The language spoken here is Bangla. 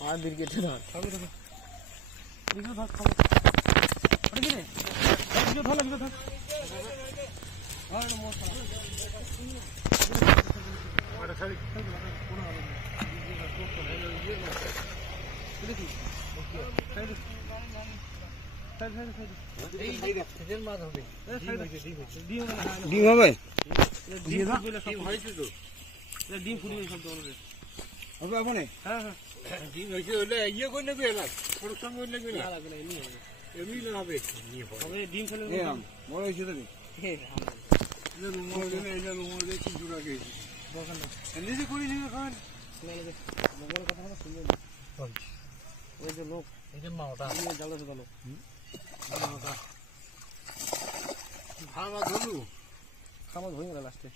আমাদের কেটে ধর ডিম হবে ডিম ফুটবে সব হবে আপনি হ্যাঁ হ্যাঁ ডিম হয়েছে হলে ইয়ে করে নেবে না ওর সঙ্গে হলে নেবে না এমনি না হবে ডিম ফেলে বড় হয়েছে তো নিজে করে নিবে খান ওই যে লোক এই যে মাওটা জ্বালো জ্বালো ভাড়া ধরলু খামার হয়ে গেল লাস্টে